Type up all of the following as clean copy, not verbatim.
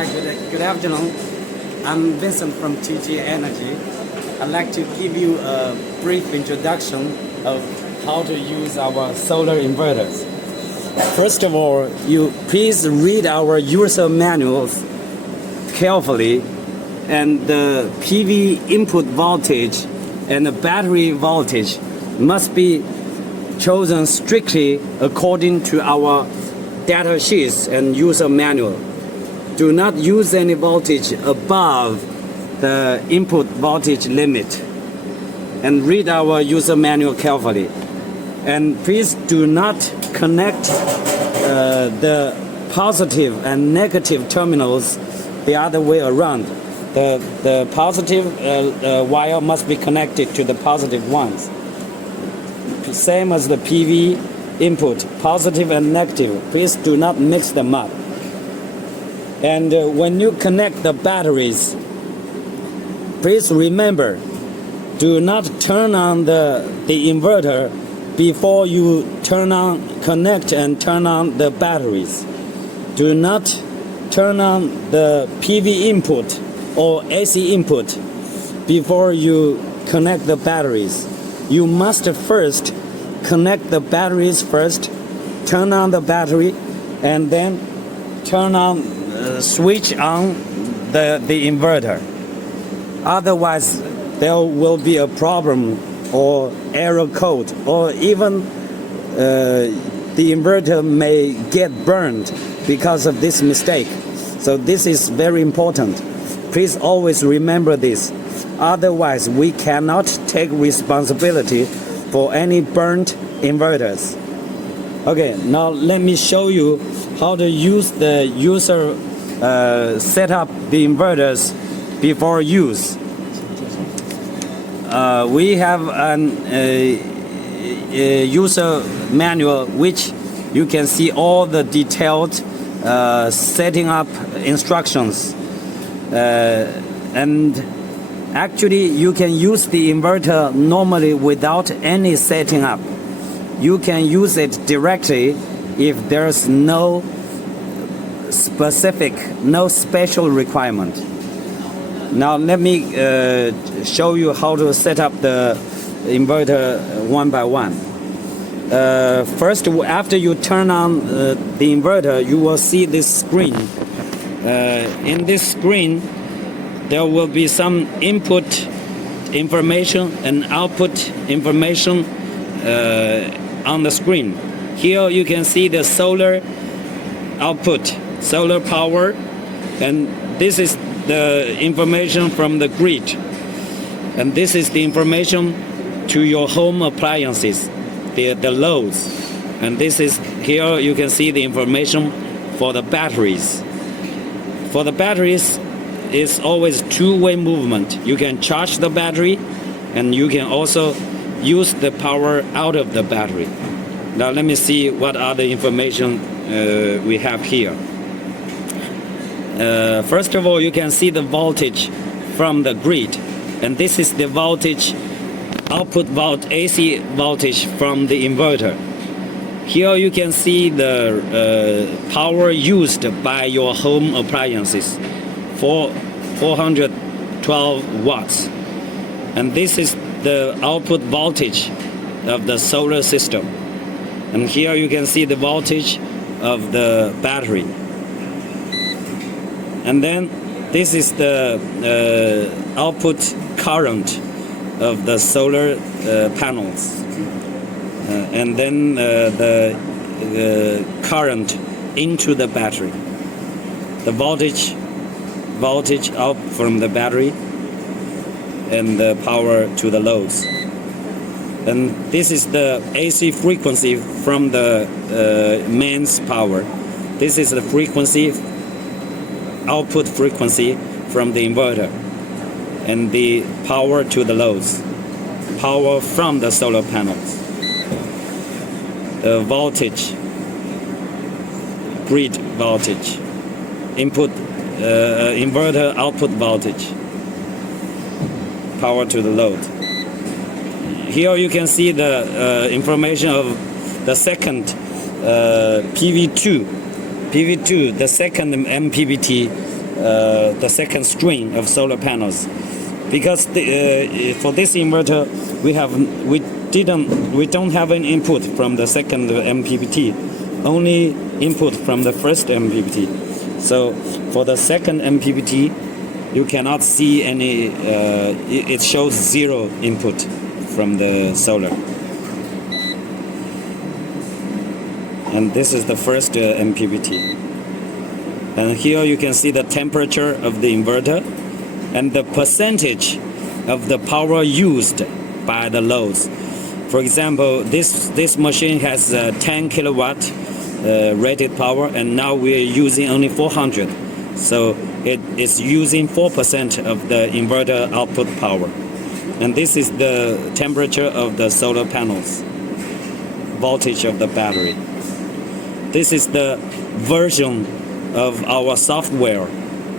Hi, good afternoon. I'm Vincent from TECO Energy. I'd like to give you a brief introduction of how to use our solar inverters. First of all, you please read our user manuals carefully, and the PV input voltage and the battery voltage must be chosen strictly according to our data sheets and user manual. Do not use any voltage above the input voltage limit, and read our user manual carefully. And please do not connect the positive and negative terminals the other way around. The positive wire must be connected to the positive ones. Same as the PV input, positive and negative. Please do not mix them up. And when you connect the batteries, please remember, do not turn on the inverter before you connect and turn on the batteries. Do not turn on the PV input or AC input before you connect the batteries. You must first connect the batteries first, turn on the battery, and then switch on the inverter. Otherwise, there will be a problem or error code, or even the inverter may get burned because of this mistake. So this is very important. Please always remember this. Otherwise, we cannot take responsibility for any burnt inverters. Okay, now let me show you how to use the user set up the inverters before use. We have a user manual which you can see all the detailed setting up instructions, and actually you can use the inverter normally without any setting up. You can use it directly if there's no special requirement. Now let me show you how to set up the inverter one by one. First, after you turn on the inverter, you will see this screen. In this screen, there will be some input information and output information on the screen. Here you can see the solar output, solar power, and this is the information from the grid, and this is the information to your home appliances, the loads, and this is here you can see the information for the batteries. For the batteries, it's always two-way movement. You can charge the battery, and you can also use the power out of the battery. Now let me see what other information we have here. First of all, you can see the voltage from the grid, and this is the voltage, output AC voltage from the inverter. Here you can see the power used by your home appliances, 412 watts, and this is the output voltage of the solar system. And here you can see the voltage of the battery. And then this is the output current of the solar panels. And then the current into the battery. The voltage out from the battery and the power to the loads. And this is the AC frequency from the mains power. This is the frequency, output frequency from the inverter, and the power to the loads, power from the solar panels. The voltage, grid voltage, input, inverter output voltage, power to the load. Here you can see the information of the second PV2, the second MPPT the second string of solar panels, because for this inverter we don't have an input from the second MPPT, only input from the first MPPT. So for the second MPPT, you cannot see any. It shows 0 input from the solar. And this is the first MPPT. And here you can see the temperature of the inverter and the percentage of the power used by the loads. For example, this machine has 10 kilowatt rated power, and now we are using only 400. So it is using 4% of the inverter output power. And this is the temperature of the solar panels, voltage of the battery. This is the version of our software,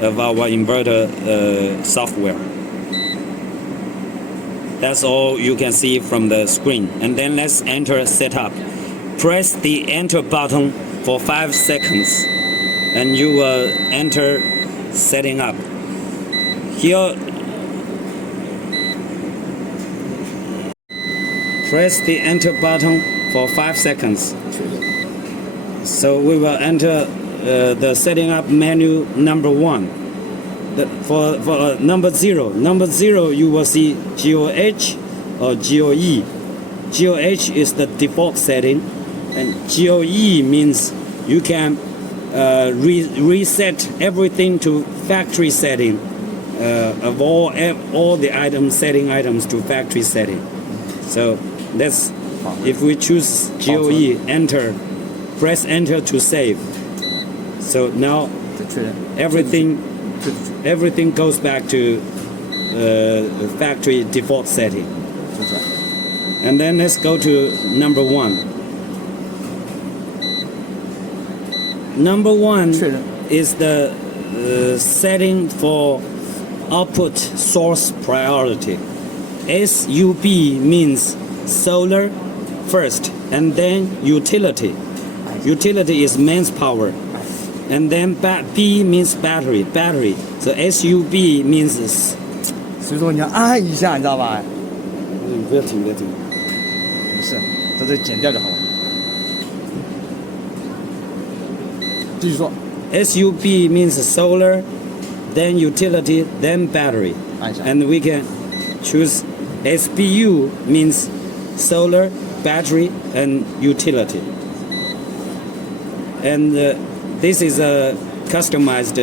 of our inverter software. That's all you can see from the screen. And then let's enter setup. Press the enter button for 5 seconds and you will enter setting up. Here, press the enter button for 5 seconds. So we will enter the setting up menu number 1. For number 0, you will see GOH or GOE. GOH is the default setting, and GOE means you can reset everything to factory setting, of all the setting items to factory setting. So that's, if we choose GOE, enter, press enter to save. So now everything goes back to factory default setting. And then let's go to number 1. Number 1 is the setting for output source priority. SUB means solar first, and then utility. Utility is mains power. And then B means battery. So SUB means. 所以说你要按一下，你知道吧？不要停，不要停。不是，在这剪掉就好了。继续说。SUB means solar, then utility, then battery. And we can choose SBU means solar, battery, and utility. And this is a customized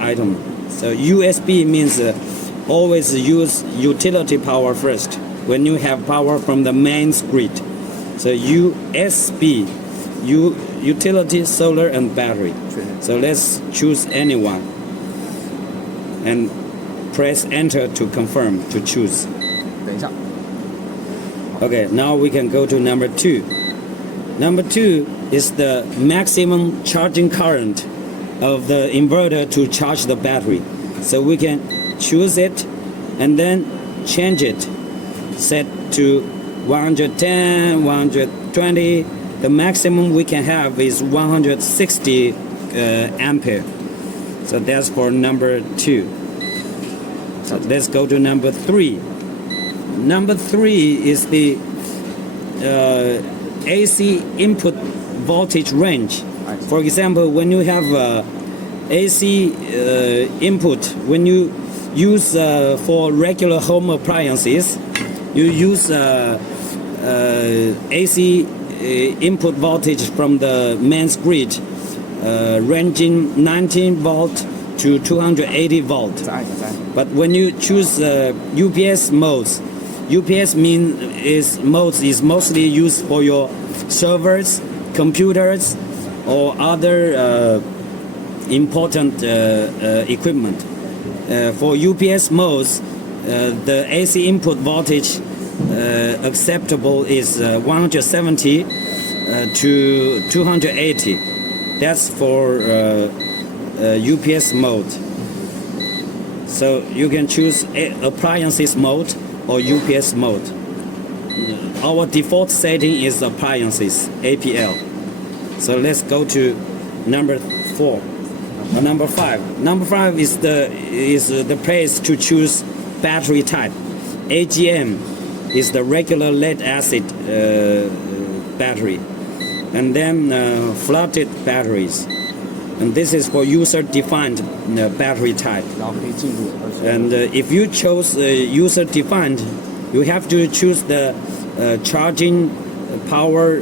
item. So USB means always use utility power first when you have power from the mains grid. So USB, utility, solar, and battery. So let's choose any one and press enter to confirm, to choose. 等一下。 Okay, now we can go to number 2. Number 2 is the maximum charging current of the inverter to charge the battery. So we can choose it and then change it. Set to 110, 120. The maximum we can have is 160 ampere. So that's for number 2. So let's go to number 3. Number 3 is the AC input voltage range. For example, when you have AC input, when you use for regular home appliances, you use AC input voltage from the mains grid, ranging 19 volt to 280 volt. But when you choose UPS modes, UPS modes is mostly used for your servers, computers, or other important equipment. For UPS modes, the AC input voltage acceptable is 170 to 280. That's for UPS mode. So you can choose appliances mode or UPS mode. Our default setting is appliances, APL. So let's go to number 4. Number 5. Number 5 is the place to choose battery type. AGM is the regular lead acid battery, and then flooded batteries. And this is for user-defined battery type. 然后可以进入And if you chose user-defined, you have to choose the charging power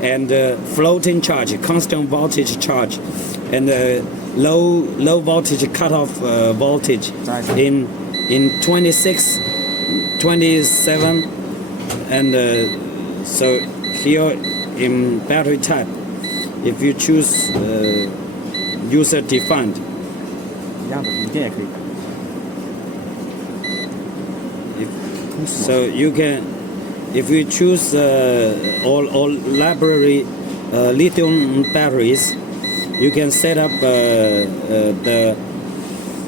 and floating charge, constant voltage charge, and low voltage cutoff voltage in 26, 27, and so here in battery type, if you choose user-defined, 一样的锂电也可以。 so you can, if you choose all library lithium batteries, you can set up the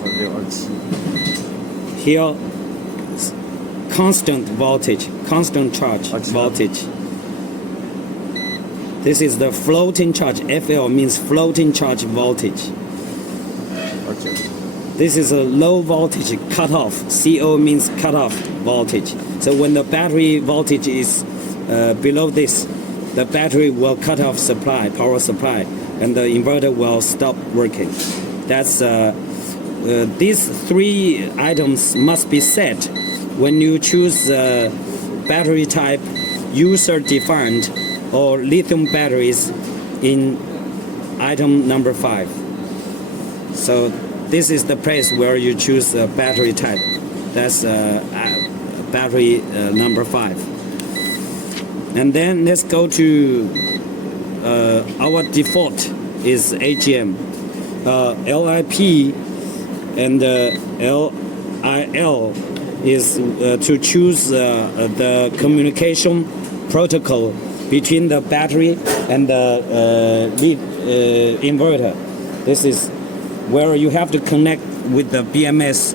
2627 here constant voltage, constant charge voltage. This is the floating charge. FL means floating charge voltage. 29。 This is a low voltage cutoff. CO means cutoff voltage. So when the battery voltage is below this, the battery will cut off supply, power supply, and the inverter will stop working. That's these 3 items must be set when you choose battery type, user-defined, or lithium batteries in item number 5. So this is the place where you choose battery type. That's battery number 5. And then let's go to our default is AGM. LIP and LIL is to choose the communication protocol between the battery and the lead inverter. This is where you have to connect with the BMS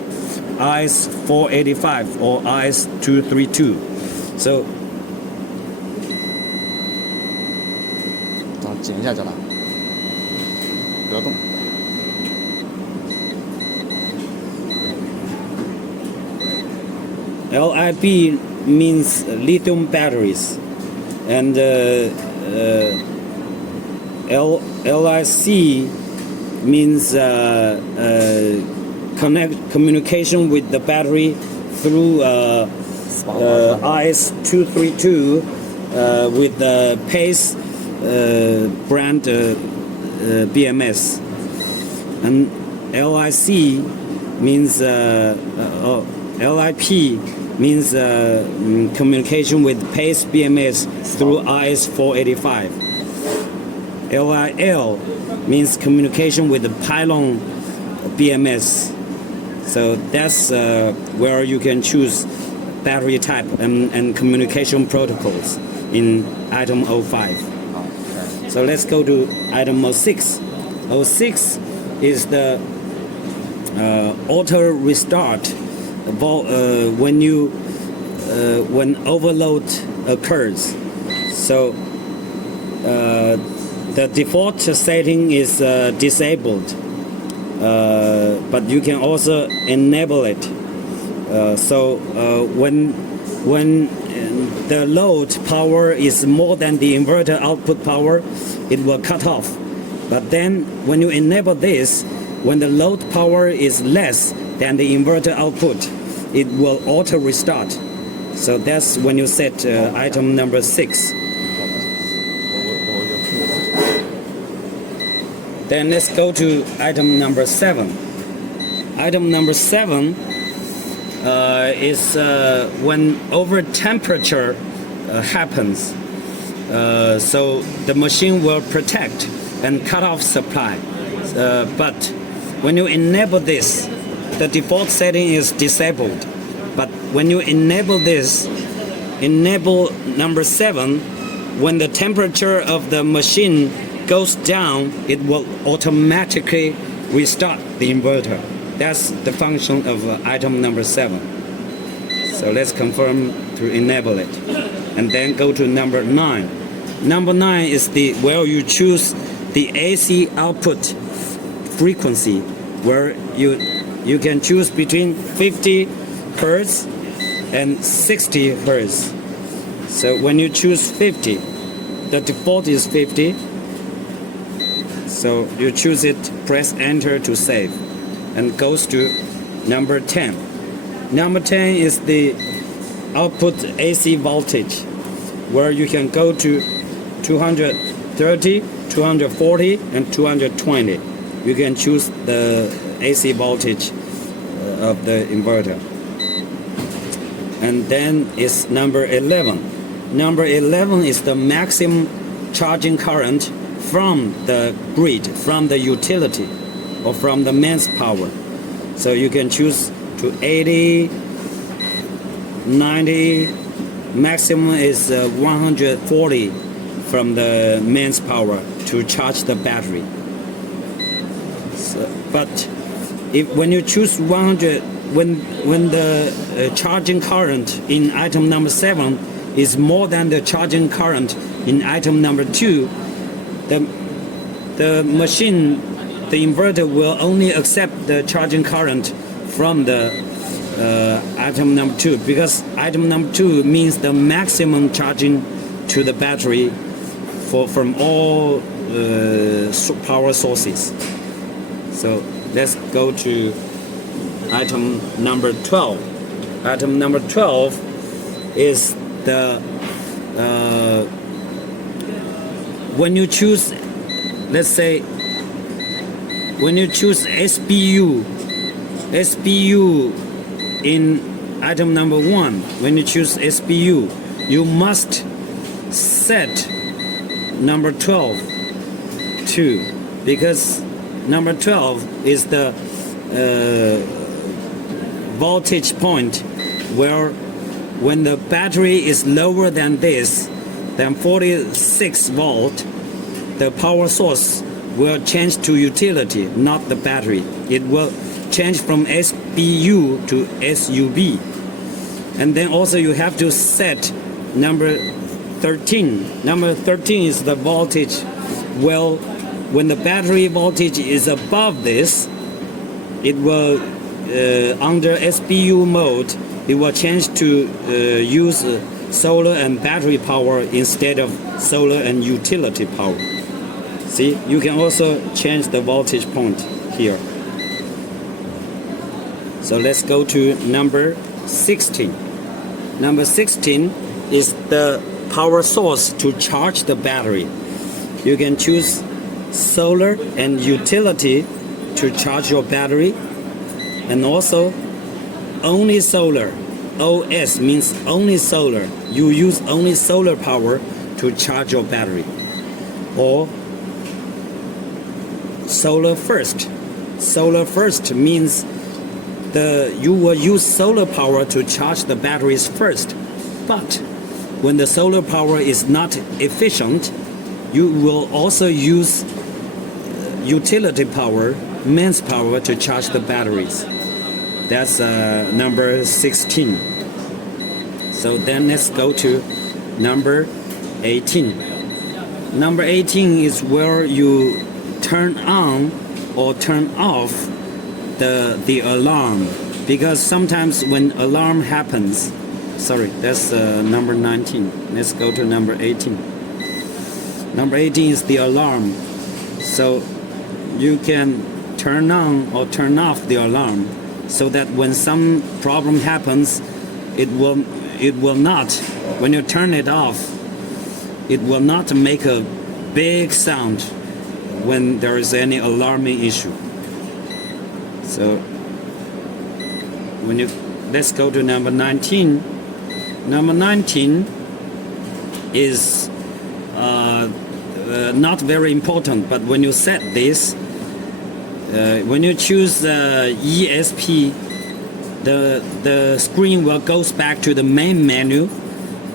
IS485 or IS232. So 然后剪一下脚踏，不要动。 LIB means lithium batteries, and LIC means communication with the battery through IS232 with the PACE brand BMS, and LIC means LIP means communication with PACE BMS through IS485. LIL means communication with the Pylon BMS. So that's where you can choose battery type and communication protocols in item 05. So let's go to item 06. 06 is the auto restart when overload occurs. So the default setting is disabled, but you can also enable it. So when the load power is more than the inverter output power, it will cut off. But then when you enable this, when the load power is less than the inverter output, it will auto restart. So that's when you set item number 6. Then let's go to item number 7. Item number 7 is when over temperature happens. So the machine will protect and cut off supply. But when you enable this, the default setting is disabled. But when you enable this, enable number 7, when the temperature of the machine goes down, it will automatically restart the inverter. That's the function of item number 7. So let's confirm to enable it. And then go to number 9. Number 9 is where you choose the AC output frequency, where you can choose between 50 hertz and 60 hertz. So when you choose 50, the default is 50. So you choose it, press enter to save, and goes to number 10. Number 10 is the output AC voltage, where you can go to 230, 240, and 220. You can choose the AC voltage of the inverter. And then it's number 11. Number 11 is the maximum charging current from the grid, from the utility, or from the mains power. So you can choose to 80, 90, maximum is 140 from the mains power to charge the battery. So, but when you choose 100, when the charging current in item number 7 is more than the charging current in item number 2, the machine, the inverter will only accept the charging current from the item number 2, because item number 2 means the maximum charging to the battery from all power sources. So let's go to item number 12. Item number 12 is the when you choose, let's say, when you choose SBU in item number 1, when you choose SBU, you must set number 12 to, because number 12 is the voltage point where when the battery is lower than this, than 46 volt, the power source will change to utility, not the battery. It will change from SBU to SUB. And then also you have to set number 13. Number 13 is the voltage. Well, when the battery voltage is above this, it will, under SBU mode, it will change to use solar and battery power instead of solar and utility power. See, you can also change the voltage point here. So let's go to number 16. Number 16 is the power source to charge the battery. You can choose solar and utility to charge your battery, and also only solar. OS means only solar. You use only solar power to charge your battery. Or solar first. Solar first means you will use solar power to charge the batteries first. But when the solar power is not efficient, you will also use utility power, mains power, to charge the batteries. That's number 16. So then let's go to number 18. Number 18 is where you turn on or turn off the alarm, because sometimes when alarm happens, sorry, that's number 19. Let's go to number 18. Number 18 is the alarm. So you can turn on or turn off the alarm, so that when some problem happens, it will not, when you turn it off, it will not make a big sound when there is any alarming issue. So let's go to number 19. Number 19 is not very important, but when you set this, when you choose ESP, the screen will goes back to the main menu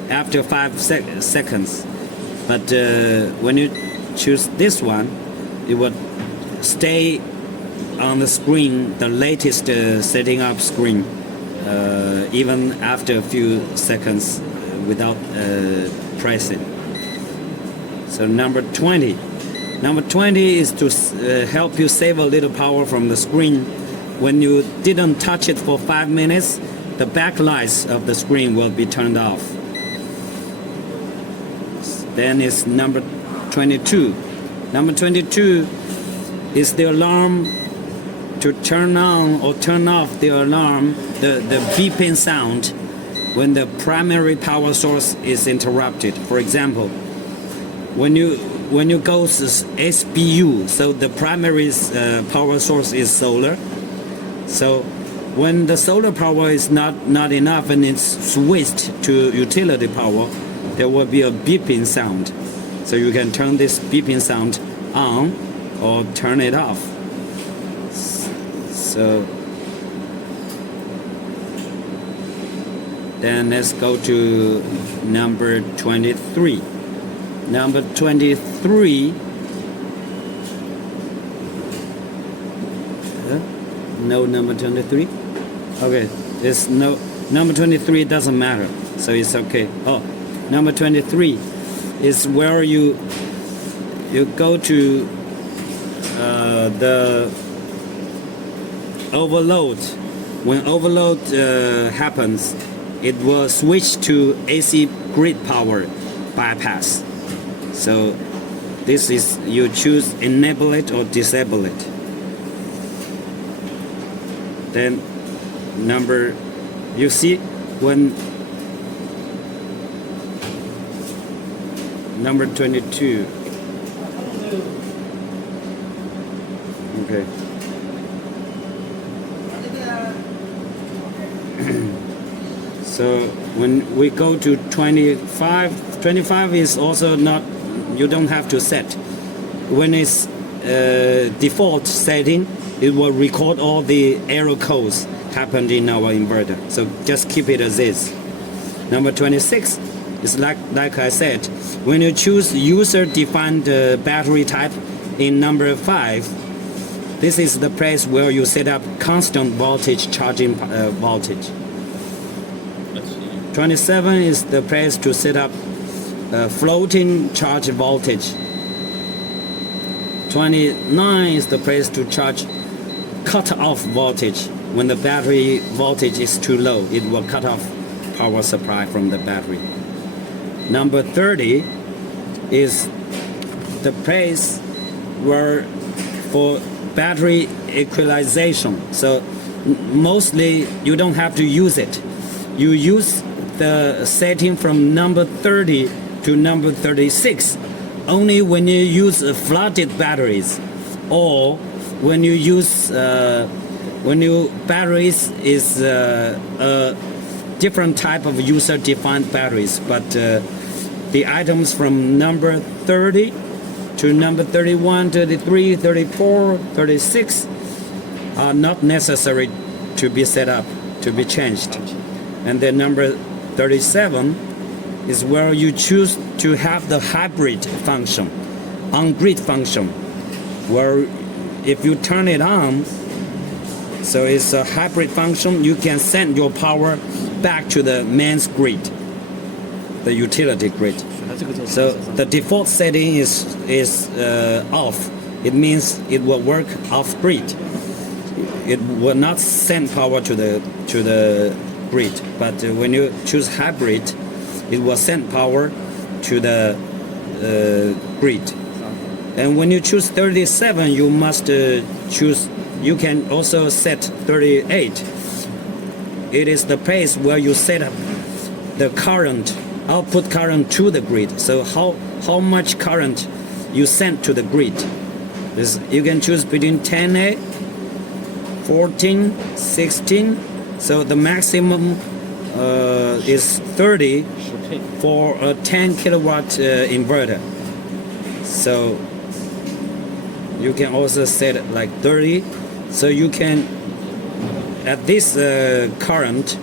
after 5 seconds. But when you choose this one, it will stay on the screen, the latest setting up screen, even after a few seconds without pressing. So number 20. Number 20 is to help you save a little power from the screen. When you didn't touch it for 5 minutes, the backlights of the screen will be turned off. Then is number 22. Number 22 is the alarm to turn on or turn off the alarm, the beeping sound when the primary power source is interrupted. For example, when you go to SPU, so the primary power source is solar. So when the solar power is not enough and it's switched to utility power, there will be a beeping sound. So you can turn this beeping sound on or turn it off. So then let's go to number 23. Number 23. No number 23. Okay, there's no number 23. Doesn't matter, so it's okay. Oh, number 23 is where you go to the overload. When overload happens, it will switch to AC grid power bypass. So this is, you choose enable it or disable it. Then you see when number 22. Okay. So when we go to 25 is also not, you don't have to set. When it's default setting, it will record all the error codes happened in our inverter. So just keep it as is. Number 26 is like I said, when you choose user-defined battery type in number 5, this is the place where you set up constant voltage charging voltage. 27 is the place to set up floating charge voltage. 29 is the place to charge cut-off voltage. When the battery voltage is too low, it will cut off power supply from the battery. Number 30 is the place where for battery equalization. So mostly you don't have to use it. You use the setting from number 30 to number 36 only when you use flooded batteries, or when you use when your batteries is a different type of user-defined batteries, but the items from number 30 to number 31, 33, 34, 36 are not necessary to be set up, to be changed. And then number 37 is where you choose to have the hybrid function, on-grid function, where if you turn it on, so it's a hybrid function, you can send your power back to the mains grid, the utility grid. So the default setting is off. It means it will work off grid. It will not send power to the grid. But when you choose hybrid, it will send power to the grid. And when you choose 37, you must choose. You can also set 38. It is the place where you set up the current, output current to the grid. So how much current you send to the grid. You can choose between 10A, 14, 16. So the maximum is 30 for a 10 kilowatt inverter. So you can also set it like 30. So you can, at this current,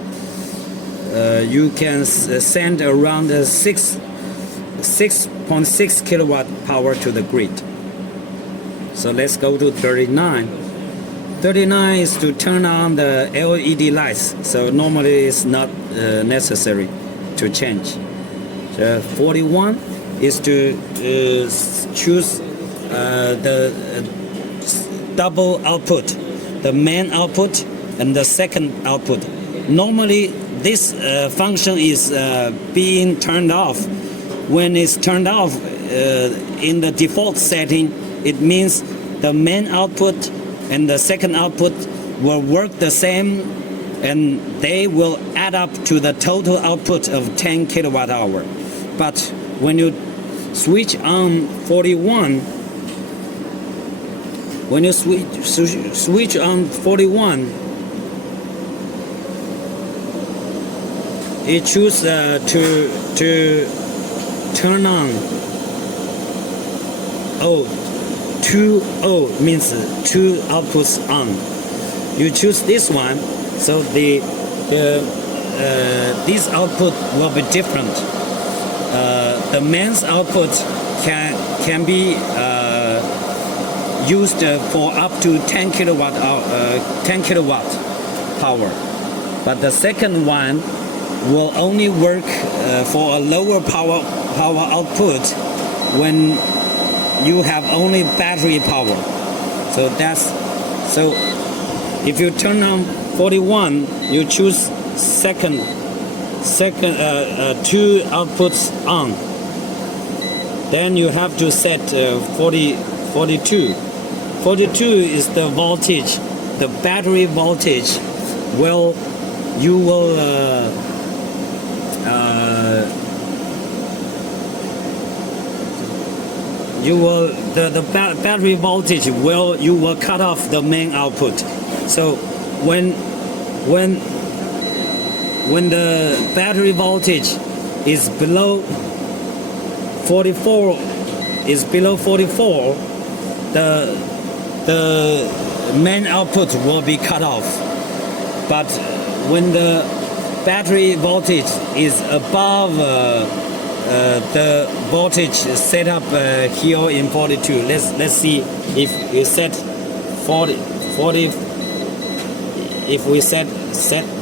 you can send around 6.6 kilowatt power to the grid. So let's go to 39. 39 is to turn on the LED lights. So normally it's not necessary to change. 41 is to choose the double output, the main output and the second output. Normally, this function is being turned off. When it's turned off in the default setting, it means the main output and the second output will work the same, and they will add up to the total output of 10 kilowatt hour. But when you switch on 41, when you switch on 41, you choose to turn on two means two outputs on. You choose this one, so this output will be different. The mains output can be used for up to 10 kilowatt power, but the second one will only work for a lower power output when you have only battery power. So if you turn on 41, you choose second two outputs on. Then you have to set 42. 42 is the voltage, the battery voltage. The battery voltage you will cut off the main output. So when the battery voltage is below 44, the main output will be cut off. But when the battery voltage is above the voltage set up here in 42. Let's see if we set 40. If we set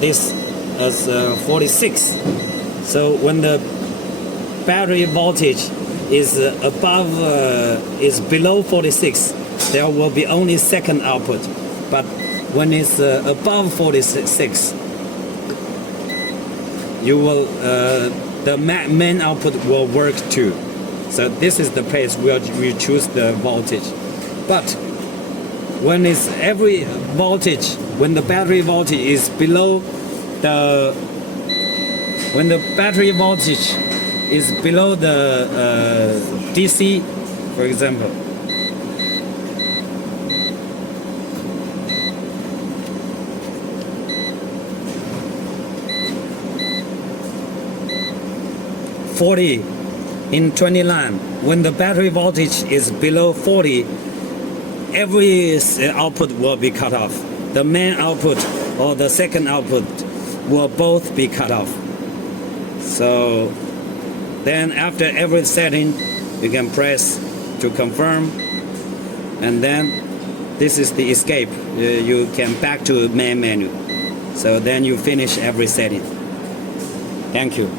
this as 46. So when the battery voltage is below 46, there will be only second output. But when it's above 46, you will the main output will work too. So this is the place where we choose the voltage. But when it's every voltage, when the battery voltage is below the DC, for example, in 20 line, when the battery voltage is below 40, every output will be cut off. The main output or the second output will both be cut off. So then after every setting, you can press to confirm, and then this is the escape. You can back to main menu. So then you finish every setting. Thank you.